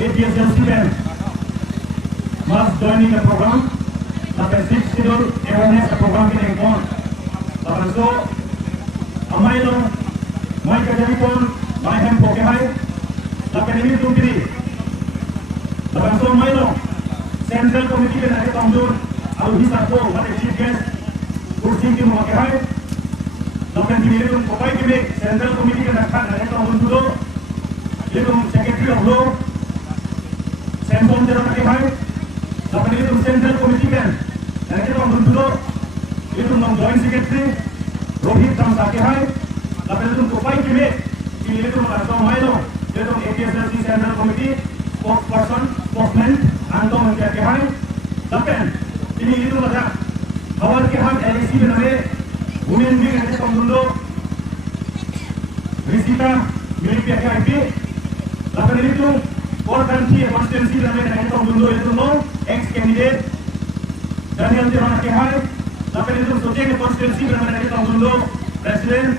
APSL students must join the program. The sixth schedule awareness program in England. So, Amailo, my Kajarikon, my hand Pokehai, the Penny to be. So, Milo, Central Committee and I come to Alhisako, what a chief guest, who think in Wakahai, the Penny Popai, Central Committee and I come to do, Secretary of Law, Central Committee, the Penny Central Committee and I come to do, Joint Secretary, Rohit Tamsakehai, the Penny Popai, Milo, APSLC Central Committee, spokesperson, spokesman, Anton Kehai, Lapen, ini itu ada awal kehan LC bename, women being ada komando, Risita, milik PKIP, Lapen itu core country constituency bename ada komando itu no, ex candidate, Daniel Tirana Kehai, Lapen itu Sojeng constituency bename ada komando, President,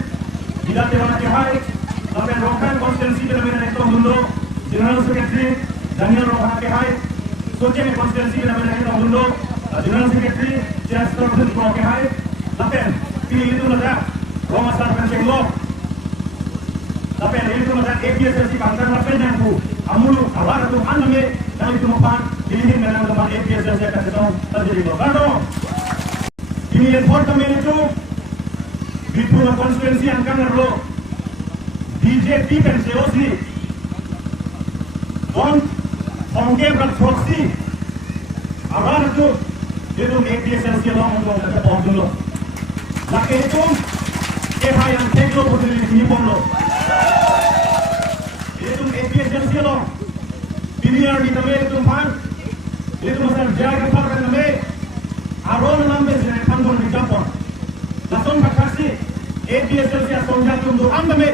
Ida Tirana Kehai, Lapen Rokan constituency bename ada komando, General Secretary, Daniel Rohan Kehai, Sojeng constituency bename ada komando, General Secretary, Chairperson Kehai, Lapen, ini itu ada Roma Sarpan Cenglo, Lapen itu ada APSLC Bangsa Lapen dan Bu, Amulu, Awar itu aname, dan itu mapan, ini memang tempat APSLC akan sedang terjadi lokalno. Ini enforcement itu, di punya konstituensi yang kan lo, BJP dan COC, don't forget that proxy, Awar itu APSLC long untuk kita bawa dulu. Laki itu, yang teglo berdiri di Nippon. Itu APSLC long. Dunia di tempat itu pan, itu masih jaga parkan tempat. Aron lambe sebenarnya kantor di Jepang. Langsung makasih APSLC asonja untuk anda me.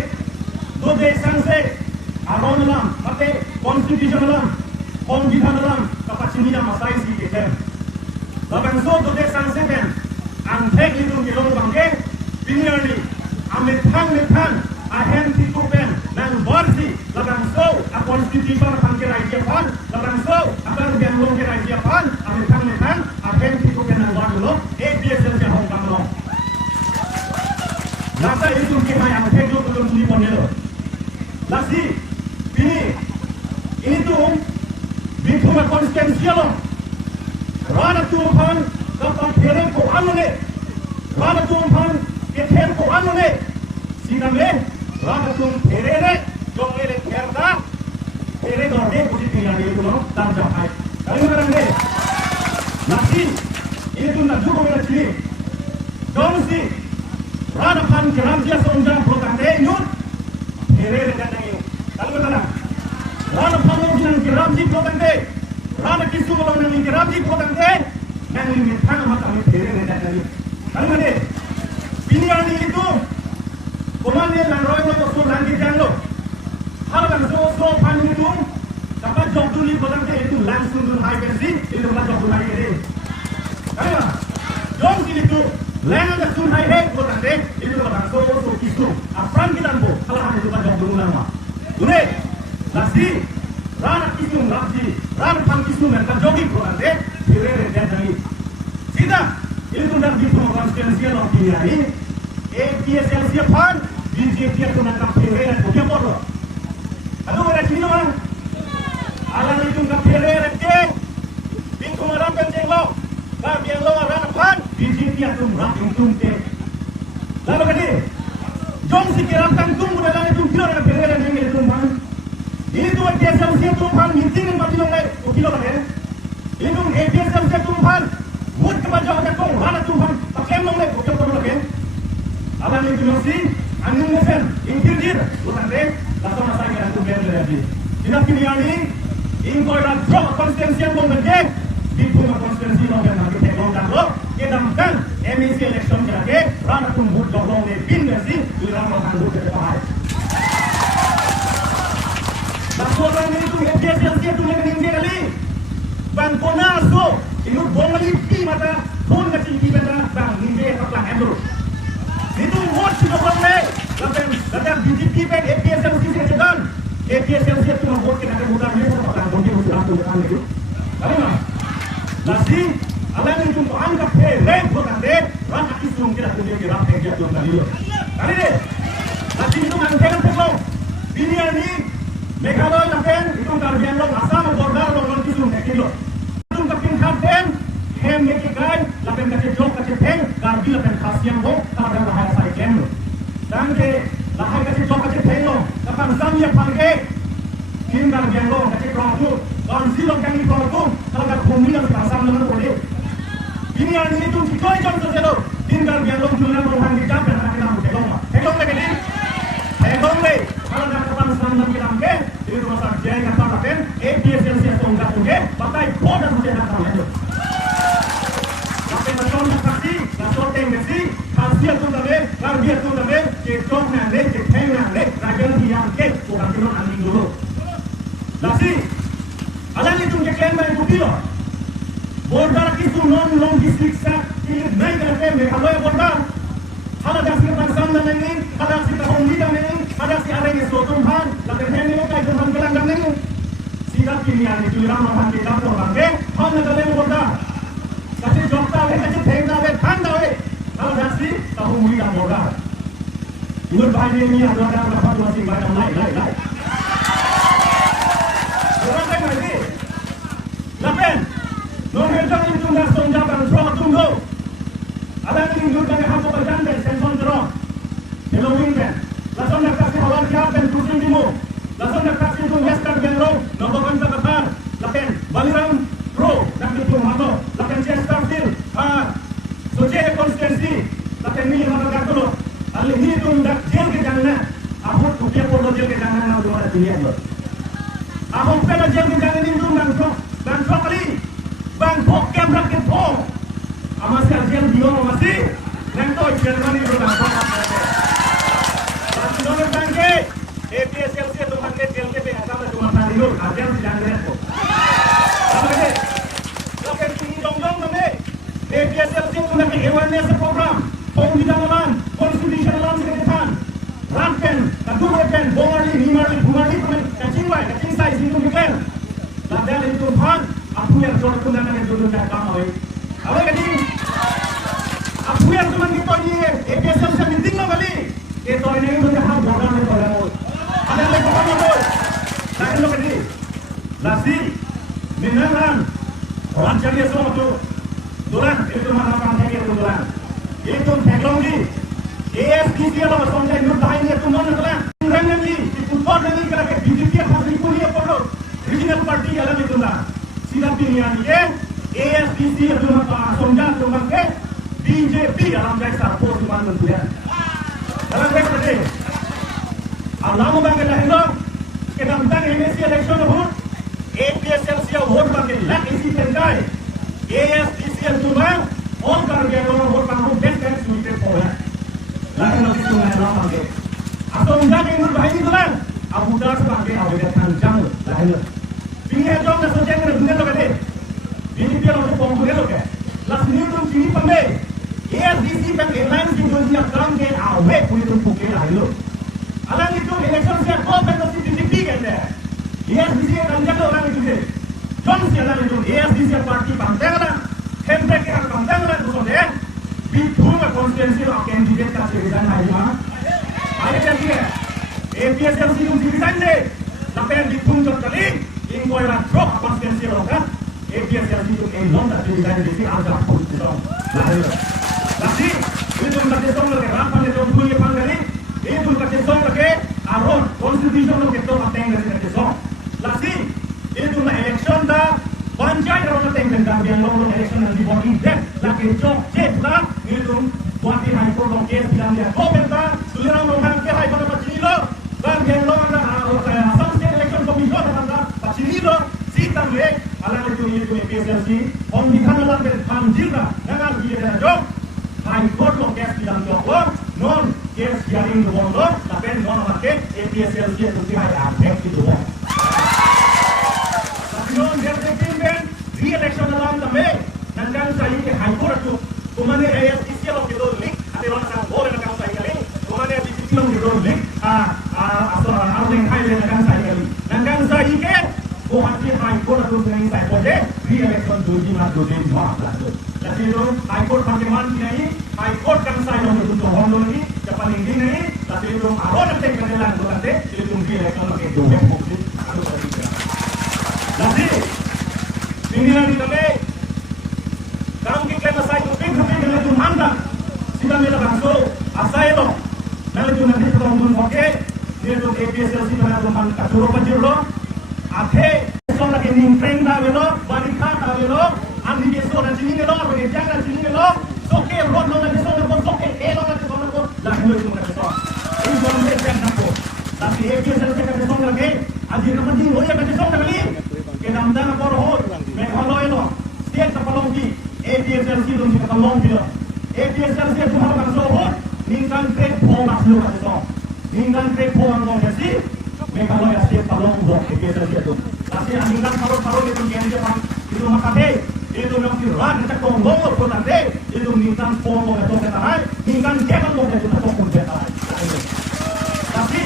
Dua sanse Aron lam, pakai konstitusi lam, konjitan lam, kapasitasnya masai sih kita. Lapan so to des sansepen, antek itu kilong bangke, binarni, ametang, ahen tikupen, nang barsi, lapan so, a konstitusi bangke rajapan, lapan so, akan genglong ke rajapan, ametang, ahen tikupen nang barlo, APSL jahong kamlo. Nasa itu kita yang antek itu belum Nippon itu. Lasi, ini tuh, bintuma konstitusial. Rana Tumpang, dapat tereng ko anone. Rana Tumpang, tereng ko anone. Siname, Rana Tump terere, jongere kerta, tere dorde kuji tinggal itu loh, dan jahai. Kali orang deh, nasi, ini tuh nak juru berarti. Dongsi, Rana Pan keram dia seunjang program deh, yun, terere datang yun. Kali orang, Rana Pan orang keram di program deh. Rana kisu kalau nang ingkirap di kota deh, nang ingin tanah mata kami tereng ada dari. Kalau mana? Pilihan itu, komando yang roy lo tu lanjut janglo. Hal yang so pan itu, dapat job dulu kota deh itu langsung tu high pensi, itu dapat job dulu lagi deh. Kaya, job itu, langsung tu high head kota deh, itu dapat so kisu. Apran kita ambo, kalau hanya dapat job dulu nama. Dulu, nasi. Rana kisu nafsi, Rana pan kisu mereka jogging keluar deh, kira-kira dia jadi. Sida, ini tuh dari semua konstitusi yang ini, APSLC pan, BJP itu nak kira-kira punya bodoh. Aduh mereka ini orang, alam itu nak kira-kira deh, pintu merah penceng lo, kami yang lo Rana pan, BJP itu nak untung deh. Lalu kali, jom si kiramkan tunggu dalam itu kira-kira yang itu man. Ini tuh APSLC Tumpang meeting yang pasti orang ukilo kan ya. Ini tuh APSLC Tumpang buat kebaca orang kong Rana Tumpang pakai emang leh ukilo kan ya. Alam itu masih anu moven ingkir bukan deh langsung masak dengan tumpang lagi. Tidak pilihan ini ingkoi dah drop konstitusi yang bong gede di punya konstitusi yang nanti tekong dan lo kedamkan MEC election lagi Rana Tumpang dorong deh pin sih di Rana Tumpang ke depan. Orang itu APSLC itu meninggal kali. Bang Konaso, ini bongali pi mata, bon kecil pi mata, bang ninja apa Andrew. Itu what sudah boleh. Kadang BJP dan APSLC itu kan. APSL siap cuma vote kita akan mudah ni sama orang vote itu aku akan itu. Karena lasi alam itu anggap rem vote ande ran aki sum kita tu dia ram dia tu tadi. Kali ni lasi itu angkeran peklo. Dunia ni Meghalaya lapen itu Karbian lo Assam border lo nanti sum ekilo. Sum kapin kapten hem meke kai lapen kace jok kace theng Karbi lapen khasiam ho kada bahaya sai kem lo. Dan ke lahai kace jok kace theng lo kapan samya phalke kim Karbian lo kace krotu dan silong kang krotu kada khumi lo Assam lo pode. Dunia ni itu koi jom so jelo din Karbian lo julan lo han dijam dan nak nam kelong. Kelong lagi ni. Kelong le kalau nak kapan samya kiram ke itu masa jaya kata lapen APSL siap tonggak tunge pakai bodoh sudah nak tahu. Lapen macam nak kasi, nak shorting mesti, khasiat tu nampak, karbiat tu nampak, cekok nanti, cekeng nanti, rakyat diam ke, orang kena angin dulu. Lasi, ada ni tu cekeng main bukti lo. Border kisu non long district sa, ini naik kerja Meghalaya border. Ada si Tansam namanya, ada si Tahong Lida namanya, ada si Areng Sotumhan, lapen ni lo kaya Tuhan kelang namanya. Siapa pilihan itu orang orang kita orang ke, mana kalian border. Kasi jokta we, kasi thengna we, thanda we. Kalau dasi, tahu muli dah border. Ingat bahaya ni ada berapa dua sih macam lain. Orang lain lagi. Lapen, Norwegian itu dah sonjakan semua tunggu. Ada yang ingin kita hampa berjanda, senson terong. Hello wingman. Langsung nak kasih awal kiap dan kucing timu. Langsung nak kasih itu western benro, nomor kan terketar. Lapen, Baliram Pro, nak itu mana? Lapen Chesterfield, Soche constituency, lapen ni mana kartu? Alih ni tu nak jail ke jangan. Aku rupiah puluh jail ke jangan nak dua dunia tu. Aku pernah jail ke jangan ni tu Bangkok kali, Bangkok kamera ke pom. Amasih jail dia masih, nanti jail mana itu Bangkok. Tapi orang bangke, APSL tu bangke jail ke agama cuma tadi lu, ada yang jangan tu. Lapen tinggi dong name, APSL tu nak awareness program, penghidangan, constitution alam sekitar, rampen, kadurepen, bongari, nimari, bungari, kacing size itu bukan. Lapen itu pan, aku yang jorok pun nak jodoh nak kamu. Awak kadi, aku yang cuma kita ni, APSL saya meeting lo kali. Itu ini itu dah border ni border. Ada yang lepas ni tu, lain lo kadi. Lasi, minang orang cari semua tu, duran itu mana pantai itu duran. Itu teknologi, ASDC lo macam ni nurdahin ni tu mana duran. Duran ni, itu border ni kerana BJP apa ribu ni apa lo, regional party alam itu lah. Siapa pilihan ni? ASDC itu macam sonjak tu macam BJP alam jasa pos mana tu ya. Alam jasa ni, alam bangga lain lo, kita tentang MSC election vote. APSL siap vote bagi lak isi tenggai. ASDC tu bang, all Karbian orang vote bang vote best kan suite pola. Lain lagi tu lain orang bangga. Atau undang yang berbahaya itu bang, Abu Dar bangga awalnya panjang lain. Bini jom nak sejak mana dunia lo kade. Bini dia orang tu pongkul lo ke. Last minute tu sini pandai. ASDC bang airlines di dunia kam ke awet pun itu pukul lain lo. Alam itu election siap kau pengen si BJP kan deh. ASDC akan jaga orang itu deh. John siapa itu ASDC parti bangsa kan? Hempek yang bangsa kan tu soalnya. Bitu में constituency और candidate का सिविजन है यहाँ. आगे चलिए. APSL sih tu सिविजन deh. Tapi yang bitu जो kali, इनको ये drop constituency लोग kan. APSL sih tu elong tak सिविजन deh sih agak pun tu. Lagi, itu nak disong lagi. Rampan itu dulu yang panggil. Itu nak disong lagi. Aron constitution lo kita mateng dari disong. Lagi, itu nak election dah. Banjai orang tengah Karbian lo election nanti voting deh. Lagi cok cek lah. Itu buat di high court lo kes bilang dia. Kau bentar, suliran lo kan ke high court macam ni lo. Karbian lo ada Assam State Election Commission ada macam ni lo. Sitam le, alam itu APSL sih. Om di kana lah berpanjir lah. Jangan dia dah jok. High court lo kes bilang jok lo. Non kes hearing lo lo. Tapi non market APSL sih tu dia ada effect itu lo. Non dia terpilih re-election alam tambah. Nanti saya ke high court tu. Kumane ASDC lo kita link. Ada orang yang boleh nak saya kali. Kumane ASDC lo kita link. Asal orang yang high level nak saya kali. tu dengan saya boleh re-election 2025. Jadi itu High Court bagaimana ini? High Court kan saya untuk Tuhan lagi, Jepang ini nih. Jadi itu awal nanti kenalan tu nanti, itu re-election lagi dua bukti. Jadi ini nanti kami kamu kita saya tu pingin dengan tu anda. Sudah mula bangso, asal itu. Lalu tu nanti kita umum pakai, dia tu APSLC mana tu man kacuro pajuro. Ate so lagi nimpreng dah belo, wanita dah belo, andi beso dan sini belo, bekerja dan sini belo, soke road lo lagi so nak soke elo lagi so nak lagi itu mana so. Ini jangan berjalan nak. Tapi APSLC kan beso lagi, aji nama di loya kan beso lagi. Kenam dah nak berhut, Meghalaya lo, state terpalong di APSLC tu kita palong bila. APSLC tu harus bangso hut, ningkan trek polas lo kan beso, ningkan trek polang lo kasi. Meghalaya state palong buat APSLC itu. Tapi angkat paru-paru itu yang Jepang itu makanya itu nanti ran kita konggol berarti itu ningkan polang itu kita hay, ningkan kekan lo itu kita konggol kita hay. Tapi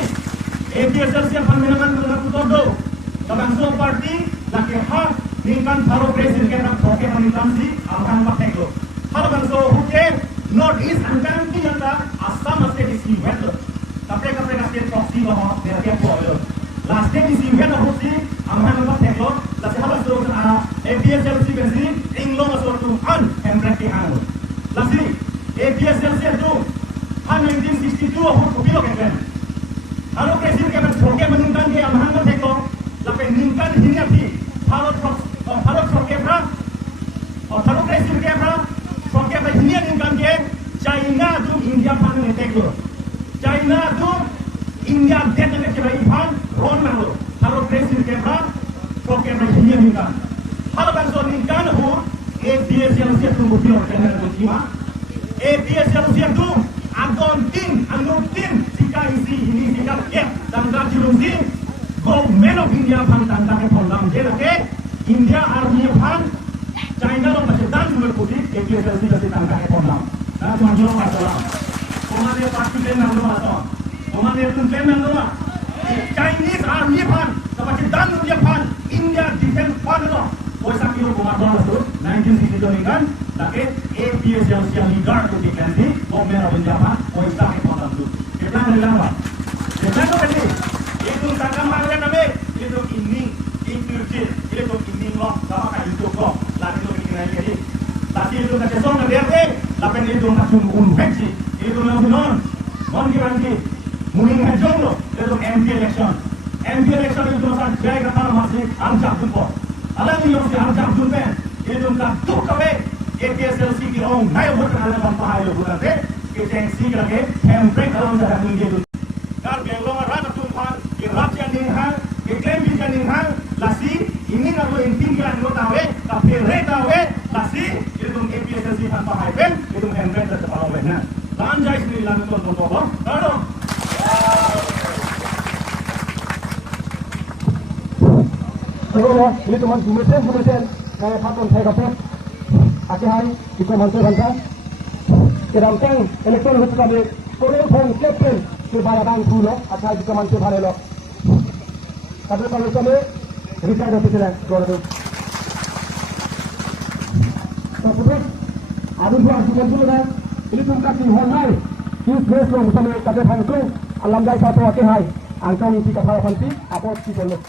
APSLC yang panmenangan mengaku todo, bangso party laki hak ningkan paru presiden kita pakai meningkan si akan pakai lo. Hal bangso hukum North East angkan tiada Assam state isi weather. Tapi mereka state proxy bahwa mereka boleh. Last day isi weather hukum angkan pakai lo. Last hal bangso ada APSLC versi Inglo masuk tu an embrek ang. Last APSLC tu han 1962 hukum bilo kan. Kalau presiden kita pakai meningkan dia angkan pakai lo. Lalu meningkan hingga di Harus Sokepra, Harus Presiden Kepra, Sokepra ini dengan dia China tu India pan ngeteklo, China tu India dekat dengan kita Ivan Ron malu, Harus Presiden Kepra, Sokepra ini dengan, kalau bangsa dengan hu APS yang siap tunggu film dengan kunci APS yang tu Anggon tin, jika isi ini jika dan Rajulunzi. Government of India pan tanda ke pondam je lagi India Army pan China lo macam dan berputih APSLC jadi tanda ke pondam. Nah cuma jual masalah. Kemana Pakistan nang lo masalah. Kemana Thailand nang lo. Chinese Army pan macam dan India pan India Defense pan lo. Wasa kilo kemana lo tu 1962 kan. Lagi APSLC yang leader tu defense government of India pan wasa ke pondam tu. Kita nak apa? Kita nak apa? Itu takkan makan nabe, itu ini loh, sama kayak itu kok, lagi itu bikin lagi jadi, tapi itu nak kesong nabe apa, tapi itu nak cuma unveksi, itu nak non gimana sih, mungkin ngejong loh, itu MP election itu masa jaya kata masih arjak jumpo, ada yang masih arjak jumpen, itu nak tuh kabe, APSLC ki orang naik berkenaan dengan pahaya bukan deh, kita yang sih lagi, MP kalau sudah mungkin itu. Kar Bengaluru rata tumpang, Raja Ninghal, Klaim Bija Ninghal, lasi ini kalau intim kita nggak tahu, tapi reta lasi itu APSLC tanpa hypen, itu handbrake terkepala benar. Lanjai sendiri lalu tuan-tuan, tahu? Ini teman Jumeten, saya patron saya kapten, akhir kita mantul bangsa, kedamping elektron itu kami, Korea pun kapten. Supaya bangku lo, asal juga mantu hari lo. Tapi kalau kami, kita ada pikiran kalau tu. Tapi, ada dua argumen dulu kan. Ini pun kasih hormat. Ini fresh lo, kami kata bangku. Alam dah satu wakil hai. Angkau isi kapal panti, apa sih kalau?